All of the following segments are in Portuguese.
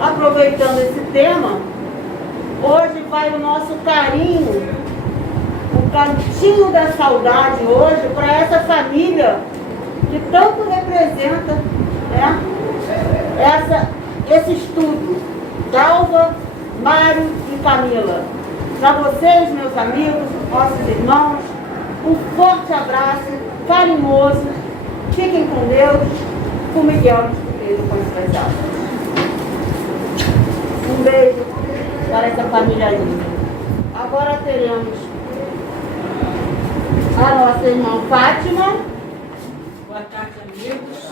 aproveitando esse tema, hoje vai o nosso carinho, o cantinho da saudade hoje para essa família que tanto representa, né, esse estudo, Dalva, Mário e Camila. Para vocês, meus amigos, nossos irmãos, um forte abraço carinhoso. Fiquem com Deus. Com Miguel nos cumprido com essas aulas. Um beijo para essa família linda. Agora teremos a nossa irmã Fátima. Boa tarde, amigos.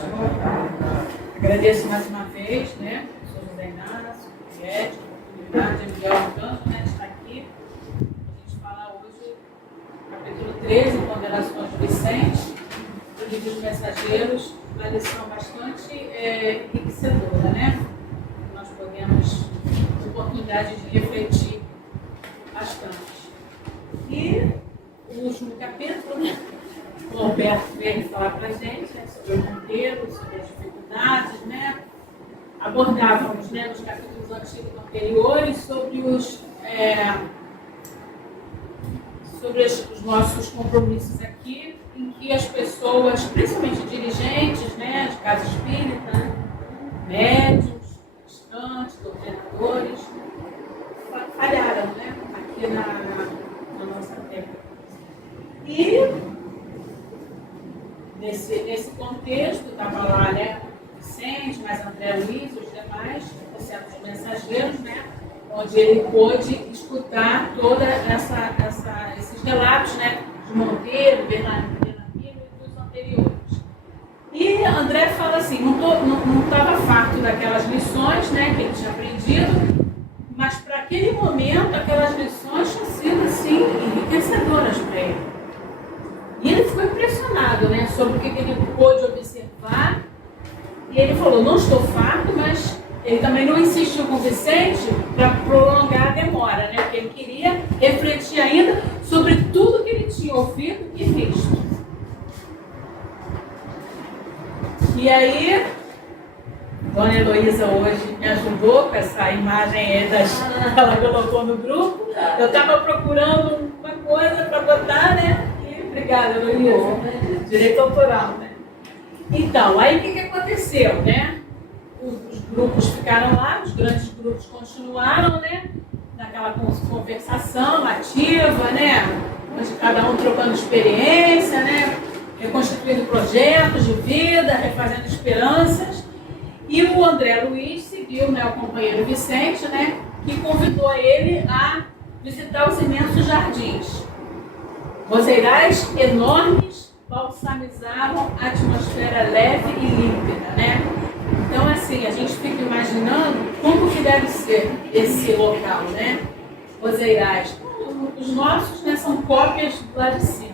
Agradeço mais uma vez, né, o professor José Inácio, o Ed, a oportunidade, a Miguel tanto, né, de estar aqui. A gente falar hoje, capítulo 13, Ponderações de Vicente, do livro dos Mensageiros, uma lição bastante enriquecedora, né? Nós podemos ter oportunidade de refletir bastante. E o último capítulo, né? O Alberto veio falar para a gente, né, sobre o Monteiro, sobre as dificuldades, né? Abordávamos, né, nos capítulos antigos anteriores sobre os nossos compromissos aqui, em que as pessoas, principalmente dirigentes, né, de casa espírita, né, médiuns, estudantes, doutrinadores, falharam, né, aqui na nossa terra. E nesse contexto, estava lá, né, Vicente, mais André Luiz, os demais, os mensageiros, né, onde ele pôde escutar toda esses relatos, né, de Monteiro, Bernardino e dos anteriores. E André fala assim, não estava farto daquelas lições, né, que ele tinha aprendido, mas para aquele momento, aquelas lições tinham sido, assim, enriquecedoras para ele. E ele ficou impressionado, né, sobre o que ele pôde observar. E ele falou, não estou farto, mas ele também não insistiu com o Vicente para prolongar a demora, né, porque ele queria refletir ainda sobre tudo que ele tinha ouvido e visto. E aí, Dona Heloísa hoje me ajudou com essa imagem aí que ela colocou no grupo. Eu estava procurando uma coisa para botar, né? E obrigada, Heloísa. Direito autoral, né? Então, aí o que aconteceu, né? Os grupos ficaram lá, os grandes grupos continuaram, né? Naquela conversação ativa, né? Onde cada um trocando experiência, né? Reconstituindo projetos de vida, refazendo esperanças. E o André Luiz seguiu, né, o companheiro Vicente, né, que convidou ele a visitar os imensos jardins. Roseirais enormes balsamizavam a atmosfera leve e límpida, né? Então, assim, a gente fica imaginando como que deve ser esse local, né? Roseirais. Os nossos, né, são cópias lá de cima.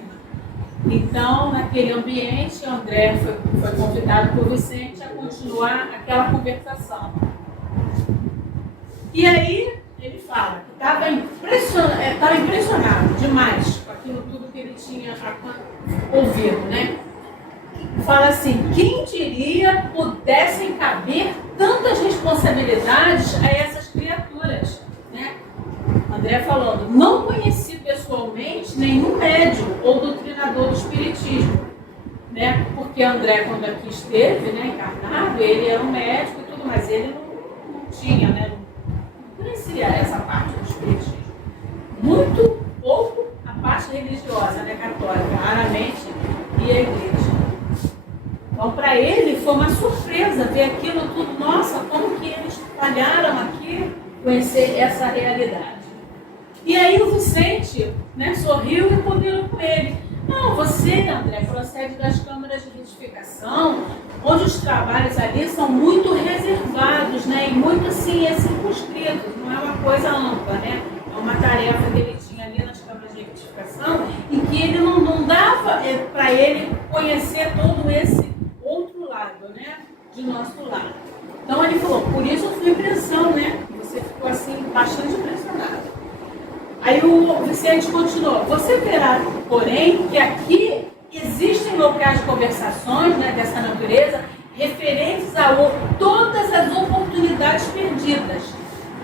Então, naquele ambiente, André foi convidado por Vicente a continuar aquela conversação. E aí, ele fala que estava impressionado demais com aquilo tudo que ele tinha ouvido, né? Fala assim, quem diria pudessem caber tantas responsabilidades a essas criaturas, né? André falando, não conheci pessoalmente nenhum médium ou doutrinador do espiritismo, né? Porque André, quando aqui esteve, né, encarnado, ele era um médico e tudo, mas ele não tinha, né? Não conhecia essa parte do espiritismo. Muito pouco a parte religiosa, né, católica, raramente ia à igreja. Então, para ele, foi uma surpresa ver aquilo tudo. Nossa, como que eles falharam aqui conhecer essa realidade. E aí o Vicente, né, sorriu e ponderou com ele. Não, você, André, procede das câmaras de retificação, onde os trabalhos ali são muito reservados, né, e muito assim, circunscritos. Não é uma coisa ampla, né? É uma tarefa que ele tinha ali nas câmaras de retificação, em que ele não dava para ele conhecer todo esse outro lado, né, de nosso lado. Então ele falou, por isso a sua impressão, né? Você ficou assim, bastante impressionado. Aí o Vicente continuou, você verá, porém, que aqui existem locais de conversações, né, dessa natureza, referentes a todas as oportunidades perdidas. perdidas,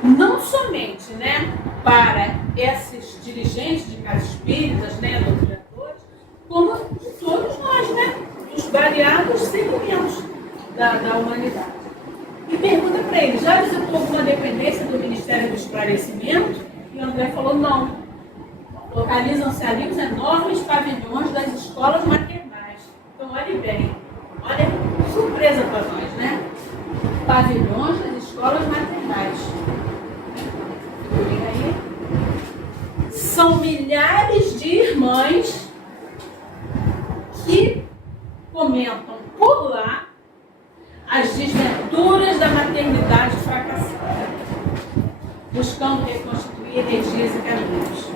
não somente, né, para esses dirigentes de casas espíritas, né, doutrinadores, como de todos nós, né, dos variados segmentos da humanidade. E pergunta para ele, já visitou alguma dependência do Ministério do Esclarecimento? E o André falou, não. Localizam-se ali os enormes pavilhões das escolas maternais. Então, olhe bem, olha, surpresa para nós, né? Pavilhões das escolas maternais. Aí. São milhares de irmãs que comentam por lá as desventuras da maternidade fracassada, buscando reconstituir energias e caminhos.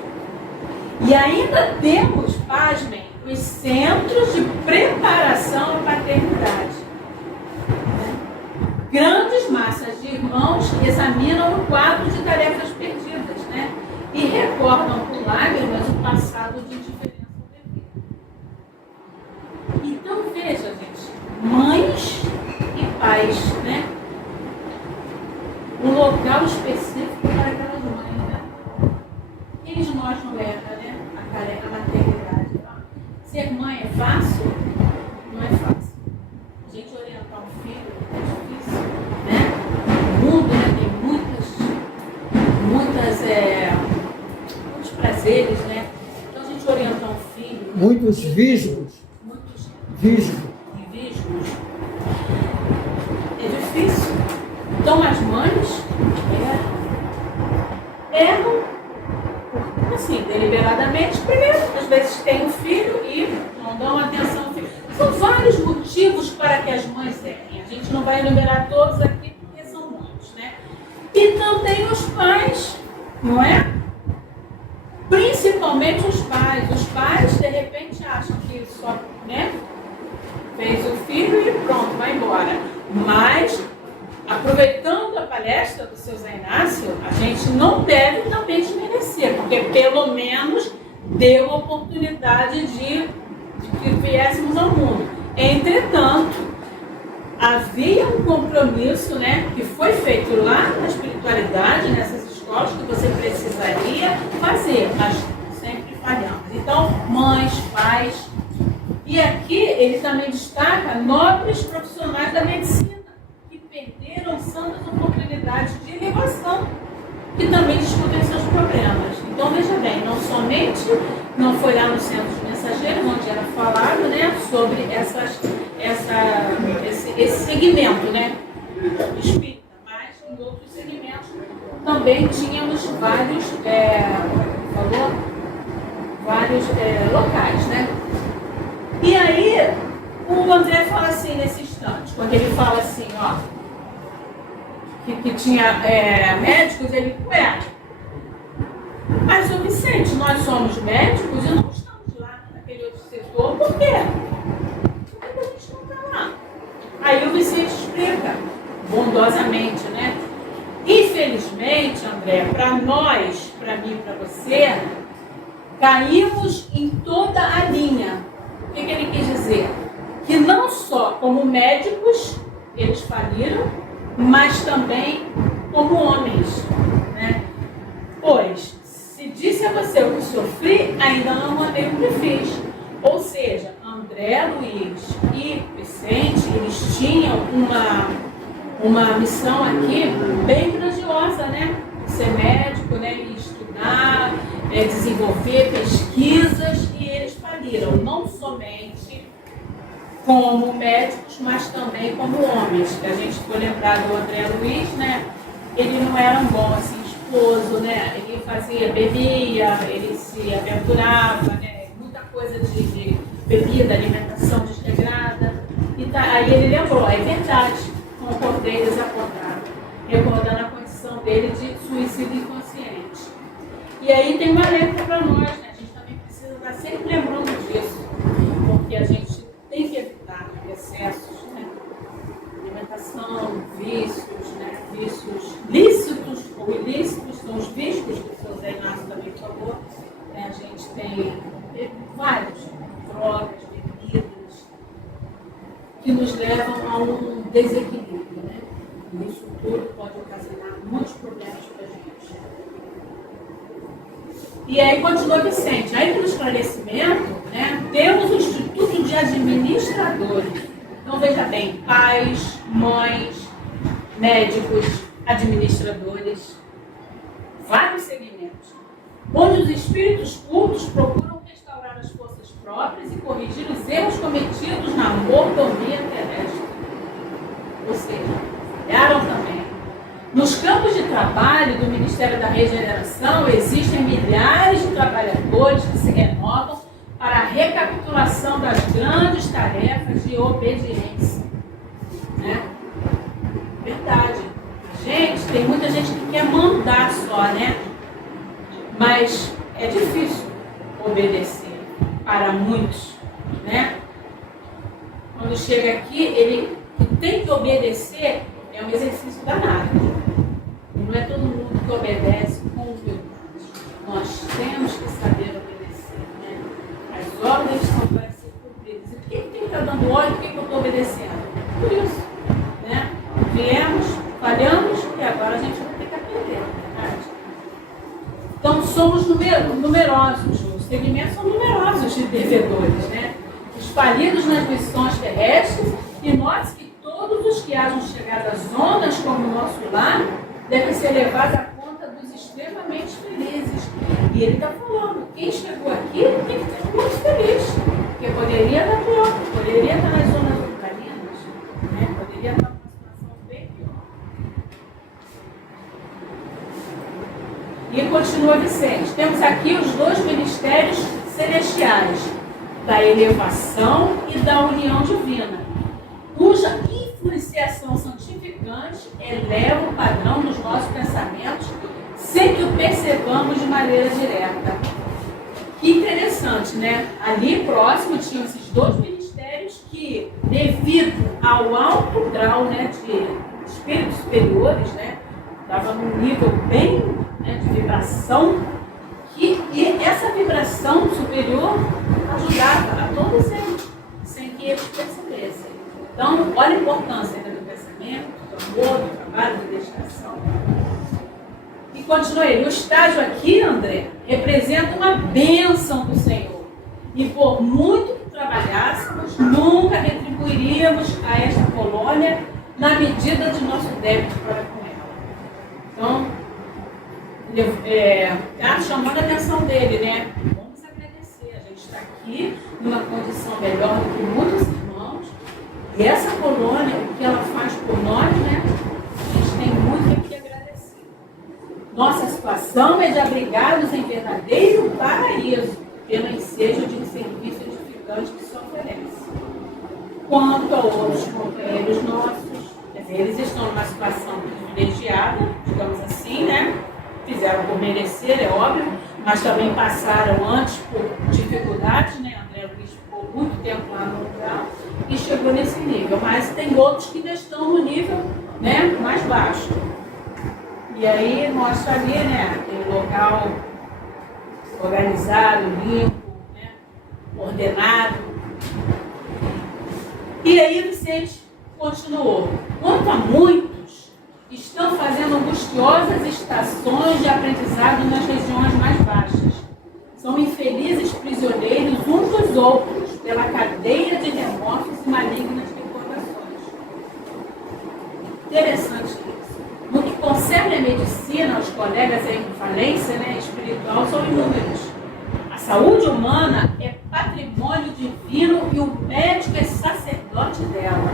E ainda temos, pasmem, os centros de preparação à paternidade. Grandes massas de irmãos examinam o quadro de tarefas perdidas, né? E recordam com lágrimas o passado de indiferença devida. Então veja, gente, mães e pais, né? Um local específico para aquelas mães, né? Quem de nós não erra, né? A maternidade. Ser mãe é fácil? Não é fácil. A gente orientar um filho é difícil, né? O mundo, né, tem muitos prazeres, né? Então a gente orientar um filho. Muitos visgos. É difícil. Então as mães erram assim, deliberadamente. Primeiro, às vezes tem um filho e não dão atenção ao filho. São vários motivos para que as mães errem. A gente não vai enumerar todos aqui porque são muitos, né? E também os pais, não é? Principalmente os pais. Os pais, de repente, acham que só, né, fez o filho e pronto, vai embora. Mas, aproveitando a palestra do seu Zé Inácio, a gente não deve também desmerecer, porque pelo menos deu a oportunidade de que viéssemos ao mundo. Entretanto, havia um compromisso, né, que foi feito lá na espiritualidade, nessas escolas, que você precisaria fazer, mas sempre falhamos. Então, mães, pais, e aqui ele também destaca nobres profissionais da medicina, que perderam santas oportunidades de elevação, que também discutem seus problemas. Então, veja bem, não somente não foi lá no Centro de Mensageiros, onde era falado, né, sobre esse segmento, né, espírita, mas em outros segmentos também tínhamos vários locais, né? E aí, o André fala assim nesse instante, quando ele fala assim, ó, que tinha médicos, ele, mas o Vicente, nós somos médicos e não estamos lá naquele outro setor, por quê? Por que a gente não está lá? Aí o Vicente explica, bondosamente, né? Infelizmente, André, para nós, para mim e para você, caímos em toda a linha. O que ele quis dizer? Que não só como médicos eles faliram, mas também como homens, né? Pois, se disse a você o que sofri, ainda não amei o que fiz. Ou seja, André, Luiz e Vicente, eles tinham uma missão aqui bem grandiosa, né? Ser médico, né? E estudar, desenvolver pesquisas, e eles faliram, não somente como médicos, mas também como homens. A gente foi lembrar do André Luiz, né? Ele não era um bom assim, esposo, né? Ele bebia, ele se aventurava, né? Muita coisa de bebida, alimentação desregrada. E aí ele lembrou, é verdade, concordei desapontado, recordando a condição dele de suicídio inconsciente. E aí tem uma alerta para nós, né? A gente também precisa estar sempre lembrando disso, porque a gente tem que evitar excessos, né? Alimentação, vícios, né? Vícios lícitos ou ilícitos, são os vícios que o seu Zé Inácio também falou, né? A gente tem vários, drogas, bebidas, que nos levam a um desequilíbrio, né? E isso tudo pode ocasionar E aí continua Vicente. Aí no esclarecimento, né, temos o Instituto de Administradores. Então veja bem, pais, mães, médicos, administradores, vários segmentos, onde os espíritos cultos procuram restaurar as forças próprias e corrigir os erros cometidos na mordomia terrestre. Ou seja, olharam também. Nos campos de trabalho do Ministério da Regeneração existem milhares de trabalhadores que se renovam para a recapitulação das grandes tarefas de obediência. Né? Verdade. Gente, tem muita gente que quer mandar só, né? Mas é difícil obedecer para muitos, né? Quando chega aqui, ele tem que obedecer, é um exercício danado. Não é todo mundo que obedece com humildade. Nós temos que saber obedecer, né? As ordens são para ser cumpridas. E por que tem que estar dando ordem? Por que eu estou obedecendo? Por isso, né? Viemos, falhamos e agora a gente vai ter que aprender, não é verdade? Então somos numerosos, os segmentos são numerosos de devedores, né? Espalhados nas missões terrestres, e note que todos os que hajam chegado a zonas como o nosso lar devem ser levados à conta dos extremamente felizes. E ele está falando, quem chegou aqui tem que estar muito feliz, porque poderia estar pior, poderia estar nas zonas ucranianas, né? Poderia estar numa situação bem pior. E continua Vicente, temos aqui os dois ministérios celestiais, da elevação e da união divina, cuja influenciação santificante eleva o padrão dos nossos pensamentos sem que o percebamos de maneira direta. Que interessante, né? Ali próximo tinham esses dois ministérios que, devido ao alto grau, né, de espíritos superiores, né, estava num nível bem, né, de vibração, e essa vibração superior ajudava a todos eles, sem que eles percebessem. Então, olha a importância do pensamento, do amor, do trabalho, da dedicação. E continua ele. O estágio aqui, André, representa uma bênção do Senhor. E por muito que trabalhássemos, nunca retribuiríamos a esta colônia na medida de nosso débito para com ela. Então, está chamando a atenção dele, né? Vamos agradecer. A gente está aqui numa condição melhor do que muitos irmãos. E essa colônia, o que ela faz por nós, né? A gente tem muito que agradecer. Nossa situação é de abrigados em verdadeiro paraíso, pelo ensejo de um serviço edificante que se oferece. Quanto a outros companheiros nossos, quer dizer, eles estão numa situação privilegiada, digamos assim, né? Fizeram por merecer, é óbvio, mas também passaram antes por dificuldades, né? André Luiz ficou muito tempo lá no lugar e chegou nesse nível. Mas tem outros que ainda estão no nível, né, mais baixo. E aí mostra ali, né, aquele local organizado, limpo, né, ordenado. E aí Vicente continuou. Quanto a muitos, estão fazendo angustiosas estações de aprendizado nas regiões mais baixas. São infelizes prisioneiros uns dos outros pela cadeia de remorsos e malignas recordações. Interessante isso. No que concerne a medicina, os colegas em falência, né, espiritual são inúmeros. A saúde humana é patrimônio divino e o médico é sacerdote dela.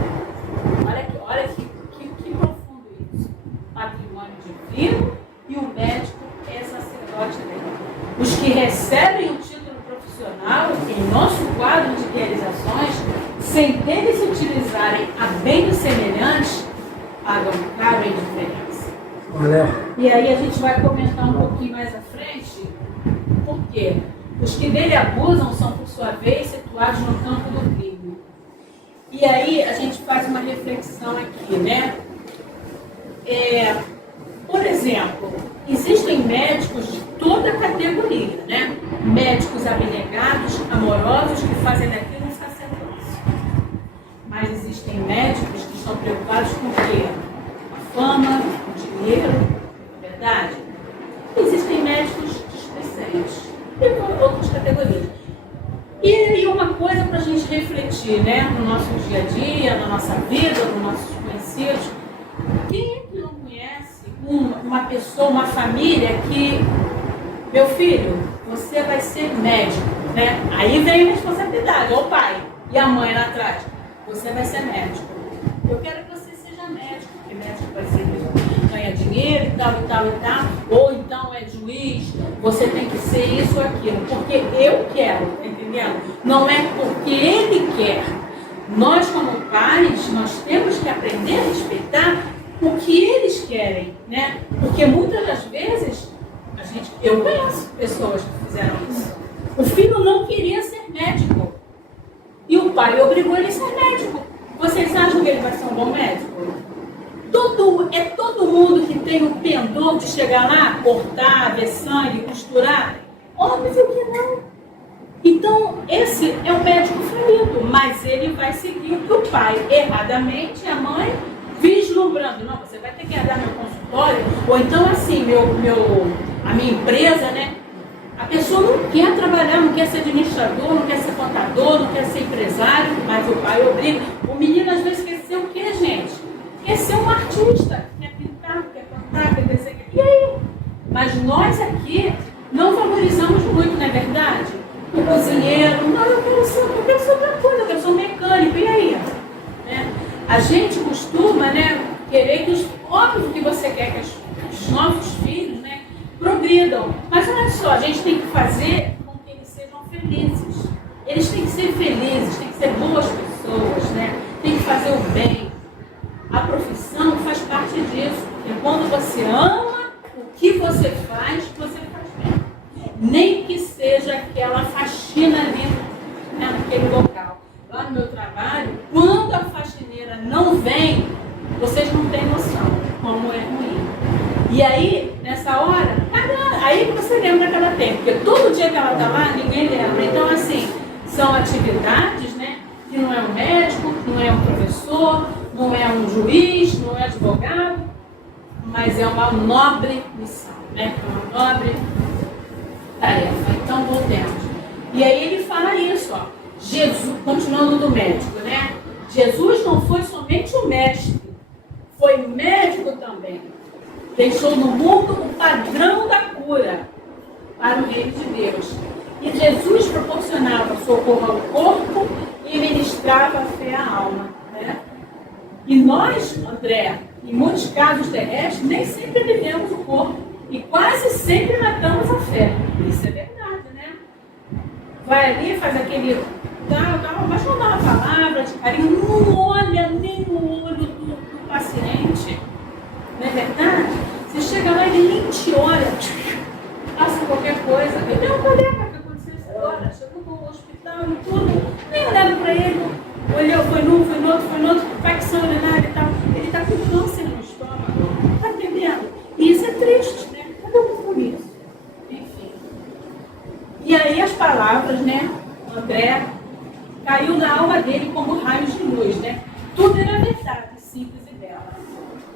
Olha que profundo isso. Patrimônio divino e o médico é sacerdote dela. Os que recebem o título profissional em nosso quadro de realizações, sem deles utilizarem a bem dos semelhantes, pagam caro em diferença. Olha. E aí a gente vai comentar um pouquinho mais à frente, por quê? Os que dele abusam são, por sua vez, situados no campo do crime. E aí a gente faz uma reflexão aqui, né? Por exemplo, existem médicos de toda categoria, né? Médicos abnegados, amorosos, que fazem daquilo um sacerdócio. Mas existem médicos que estão preocupados com o quê? A fama, o dinheiro, não é verdade? Existem médicos displicentes. dia a dia, na nossa vida, nos nossos conhecidos. Quem é que não conhece uma pessoa, uma família que, meu filho, você vai ser médico, né? Aí vem a responsabilidade, ou o pai e a mãe lá atrás. Você vai ser médico. Eu quero que você seja médico, porque médico vai ser ganha dinheiro e tal, e tal, e tal. Ou então é juiz, você tem que ser isso ou aquilo. Porque eu quero, tá entendendo? Não é porque ele quer. Nós, como pais, nós temos que aprender a respeitar o que eles querem, né? Porque muitas das vezes, eu conheço pessoas que fizeram isso. O filho não queria ser médico. E o pai obrigou ele a ser médico. Vocês acham que ele vai ser um bom médico? Todo mundo que tem o pendor de chegar lá, cortar, ver sangue, costurar? Óbvio que não. Então, esse é um médico falido, mas ele vai seguir o que o pai, erradamente, a mãe, vislumbrando. Não, você vai ter que herdar meu consultório, ou então assim, a minha empresa, né? A pessoa não quer trabalhar, não quer ser administrador, não quer ser contador, não quer ser empresário, mas o pai obriga. O menino às vezes quer ser o quê, gente? Quer ser um artista, quer pintar, quer cantar, quer desenhar. E aí? Mas nós aqui não valorizamos muito, não é verdade? O cozinheiro, não, eu quero ser outra coisa, eu quero ser um mecânico, e aí? Né? A gente costuma, né, querer que óbvio que você quer que os nossos filhos, né, progridam. Mas olha só, a gente tem que fazer com que eles sejam felizes. Eles têm que ser felizes, têm que ser boas pessoas, né? Tem que fazer o bem. A profissão faz parte disso. Porque quando você ama o que você faz bem. Nem que seja aquela faxina ali, né, naquele local. Lá no meu trabalho, quando a faxineira não vem, vocês não têm noção como é ruim. E aí, nessa hora, aí você lembra que ela tem, porque todo dia que ela está lá, ninguém lembra. Então, assim, são atividades, né, que não é um médico, não é um professor, não é um juiz, não é advogado, mas é uma nobre missão, né, uma nobre tarefa. Então, voltemos. E aí ele fala isso, ó, Jesus, continuando do médico, né, Jesus não foi somente o mestre, foi médico também. Deixou no mundo o padrão da cura para o reino de Deus. E Jesus proporcionava socorro ao corpo e ministrava a fé à alma. Né? E nós, André, em muitos casos terrestres, nem sempre vivemos o corpo. E quase sempre matamos a fé. Isso é verdade, né? Vai ali, faz aquele mas não dá uma palavra de carinho, não olha nem no olho do paciente. Não é verdade? Você chega lá e ele nem te olha, passa qualquer coisa. Eu tenho um colega que aconteceu isso agora, chegou no hospital e tudo, nem olhando para ele, olhou, foi no outro, facção urinária e tal. Ele está com câncer no estômago, está entendendo? E isso é triste, né? Cadê o compromisso? Enfim. E aí as palavras, né, André, caiu na alma dele como raios de luz, né? Tudo era verdade, simples e bela.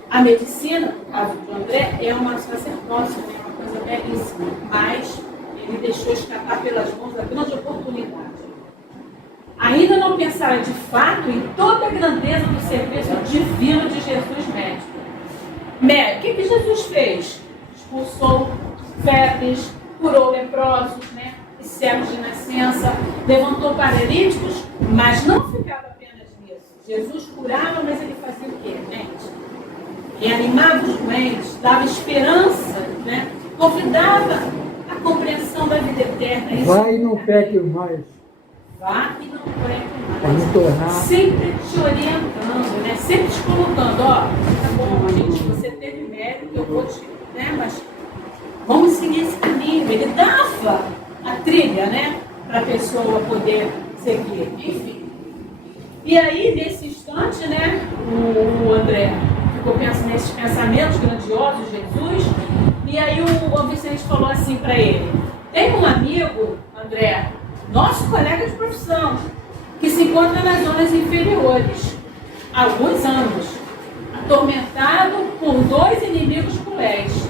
A medicina, no caso do André, é uma sacerdócio, né? Uma coisa belíssima, mas ele deixou escapar pelas mãos a grande oportunidade. Ainda não pensara de fato em toda a grandeza do serviço divino de Jesus médico. O que Jesus fez? Expulsou febres, curou leprosos, né? E cegos de nascença, levantou paralíticos, mas não ficava apenas nisso. Jesus curava, mas ele fazia o quê, gente? Reanimava os doentes, dava esperança, né? Convidava a compreensão da vida eterna. Isso vai e não peque mais. Vá e não peque Para não tornar. mais. Sempre te orientando, né? Sempre te colocando, ó, tá bom, gente, você teve mérito, eu vou te, né? Mas vamos seguir esse caminho. Ele dava a trilha, né? Para a pessoa poder seguir. Enfim. E aí, nesse instante, né? O André ficou pensando nesses pensamentos grandiosos de Jesus. E aí o Vicente falou assim para ele: tem um amigo, André, nosso colega de profissão, que se encontra nas zonas inferiores há alguns anos, atormentado por 2 inimigos cruéis.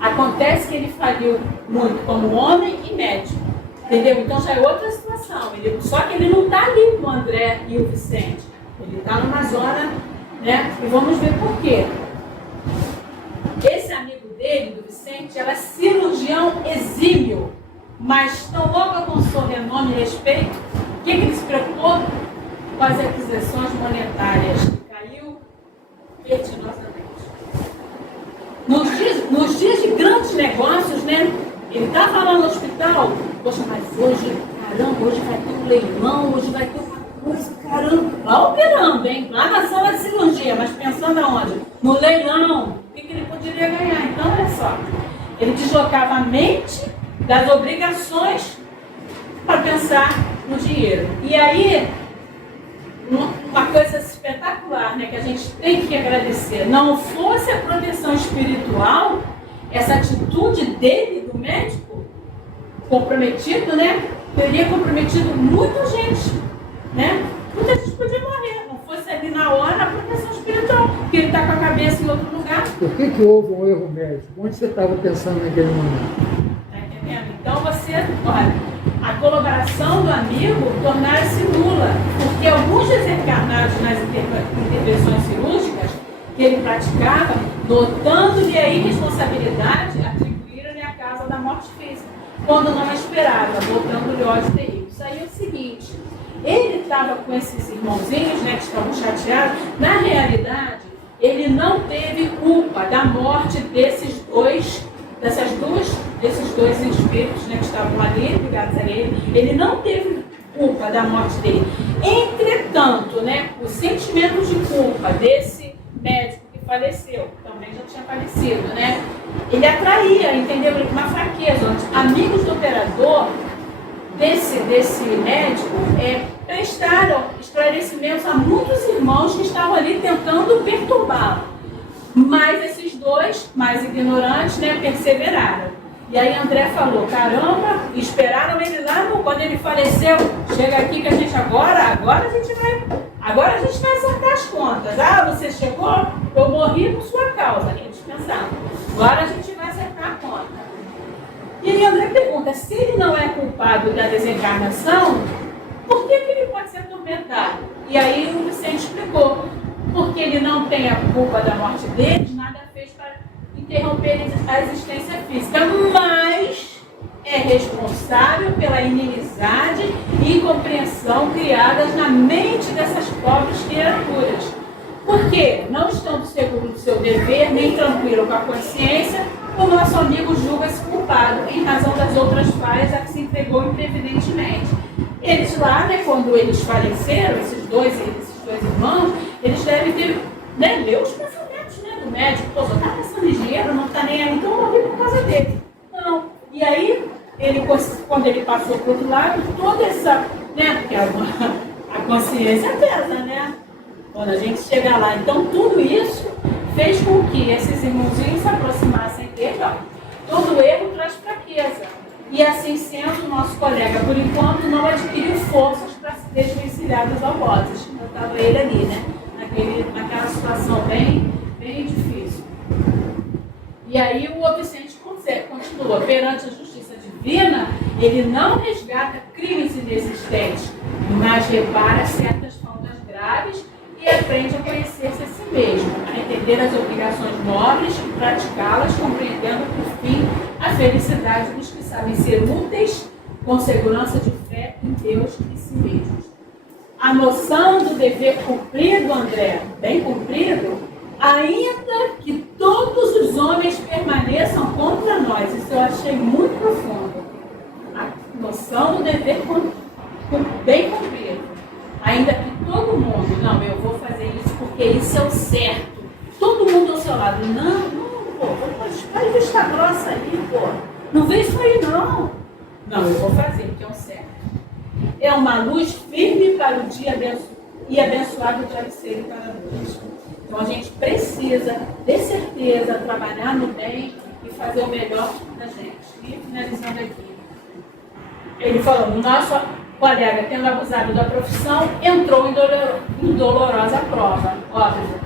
Acontece que ele faliu muito como homem e médico. Entendeu? Então já é outra situação. Só que ele não está ali com o André e o Vicente. Ele está numa zona, né? E vamos ver por quê. Esse amigo dele, do Vicente, era cirurgião exímio, mas tão logo alcançou renome e respeito, o que ele se preocupou? Com as aquisições monetárias, que caiu vertiginosamente. Nos dias de grandes negócios, né? Ele estava lá no hospital, poxa, mas hoje, caramba, hoje vai ter um leilão, hoje vai ter uma coisa, caramba. Lá operando, hein? Lá na sala de cirurgia, mas pensando aonde? No leilão. O que ele poderia ganhar? Então, olha só. Ele deslocava a mente das obrigações para pensar no dinheiro. E aí, uma coisa espetacular, né, que a gente tem que agradecer. Não fosse a proteção espiritual, essa atitude dele, do médico, comprometido, né, teria comprometido muita gente, né? Muita gente podia morrer. Não fosse ali na hora a proteção espiritual, porque ele está com a cabeça em outro lugar. Por que houve um erro médico? Onde você estava pensando naquele momento? Tá entendendo? Então você, olha, a colaboração do amigo tornar-se nula, porque alguns desencarnados nas intervenções cirúrgicas que ele praticava, notando-lhe a irresponsabilidade, atribuíram-lhe a causa da morte física, quando não a esperava, botando-lhe ódio terrível. Isso aí é o seguinte, ele estava com esses irmãozinhos, né, que estavam chateados, na realidade, ele não teve culpa da morte desses dois espíritos, né, que estavam ali, ligados a ele não teve culpa da morte dele. Entretanto, né, o sentimento de culpa desse médico que faleceu, também já tinha falecido, né, ele atraía, entendeu? Uma fraqueza. Amigos do operador, desse médico, prestaram esclarecimentos a muitos irmãos que estavam ali tentando perturbá-lo. Mas esses dois, mais ignorantes, né, perseveraram. E aí André falou, caramba, esperaram ele lá, quando ele faleceu, chega aqui que a gente agora a gente vai acertar as contas. Ah, você chegou, eu morri por sua causa, eles pensavam. Agora a gente vai acertar a conta. E aí André pergunta, se ele não é culpado da desencarnação, por que ele pode ser atormentado? E aí o Vicente explicou, porque ele não tem a culpa da morte deles, nada fez para interromper a existência física, mas é responsável pela inimizade e incompreensão criadas na mente dessas pobres criaturas. Porque não estando seguros do seu dever, nem tranquilo com a consciência, o nosso amigo julga-se culpado em razão das outras falhas a que se entregou imprevidentemente. Eles lá, né, quando eles faleceram, esses dois irmãos, eles devem ter, né, ler os pensamentos, né, do médico. Pô, só está pensando em dinheiro, não está nem aí, então eu morri por causa dele. Não. E aí, quando ele passou para o outro lado, toda essa, né, porque a consciência pesa, né? Quando a gente chega lá. Então, tudo isso fez com que esses irmãozinhos se aproximassem dele. Ó. Todo erro traz fraqueza. E assim sendo, o nosso colega, por enquanto, não adquiriu forças para se desvencilhar dos algozes. Então, estava ele ali, né? Naquela situação bem difícil. E aí o Vicente continua. Perante a justiça divina, ele não resgata crimes inexistentes, mas repara certas faltas graves e aprende a conhecer-se a si mesmo, a entender as obrigações nobres e praticá-las, compreendendo, por fim, a felicidade dos que sabem ser úteis, com segurança de fé em Deus e si mesmos. A noção do dever cumprido, André, bem cumprido, ainda que todos os homens permaneçam contra nós. Isso eu achei muito profundo. A noção do dever bem cumprido. Ainda que todo mundo, não, eu vou fazer isso porque isso é o certo. Todo mundo ao seu lado, não, pô, vai vista grossa aí, pô. Não vê isso aí, não. Não, eu vou fazer porque é o certo. É uma luz firme para o dia e abençoado travesseiro para a noite. Então a gente precisa, ter certeza, trabalhar no bem e fazer o melhor da gente. E finalizando aqui. Ele falou, o nosso colega, tendo abusado da profissão, entrou em dolorosa prova. Óbvio.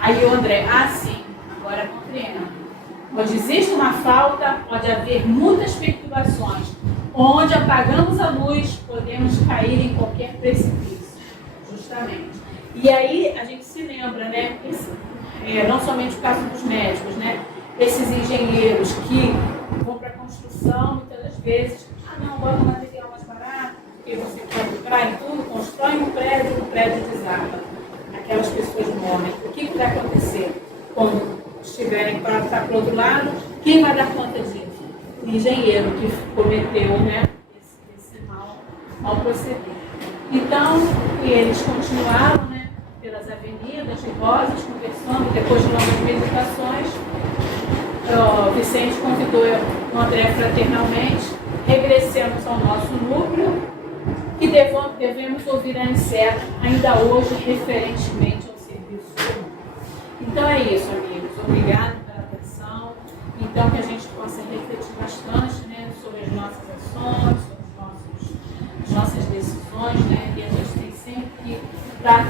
Aí o André, sim, agora compreendo. Onde existe uma falta, pode haver muitas perturbações. Onde apagamos a luz, podemos cair em qualquer precipício. Justamente. E aí a gente se lembra, né? Não somente o caso dos médicos, né? Esses engenheiros que vão para a construção, muitas das vezes, não, bota um material mais barato, porque você pode lucrar em tudo, constrói um prédio desaba. Aquelas pessoas morrem. O que vai acontecer quando estiverem para estar para o outro lado? Quem vai dar conta disso? O engenheiro que cometeu, né, esse mal proceder. Então, eles continuaram, né, pelas avenidas de Rosas, conversando, depois de longas meditações. O Vicente convidou o André fraternalmente, regressamos ao nosso núcleo, que devemos ouvir a ANSER ainda hoje, referentemente ao serviço comum. Então é isso, amigos. Obrigado pela atenção. Então que a gente possa refletir bastante, né, sobre as nossas ações, sobre as nossas decisões, né, e a gente tem sempre que dar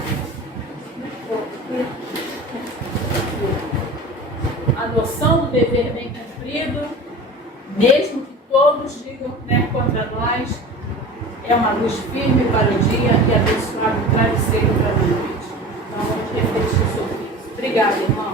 a noção do dever bem cumprido, mesmo que todos digam, né, contra nós, é uma luz firme para o dia e abençoado travesseiro para a noite. Então vamos refletir sobre isso. Obrigada, irmão.